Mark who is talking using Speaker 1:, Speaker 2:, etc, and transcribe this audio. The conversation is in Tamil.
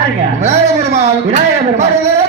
Speaker 1: பாருங்க.
Speaker 2: விநாயகர் பெருமாள்.
Speaker 1: விநாயகர் பெருமாள்.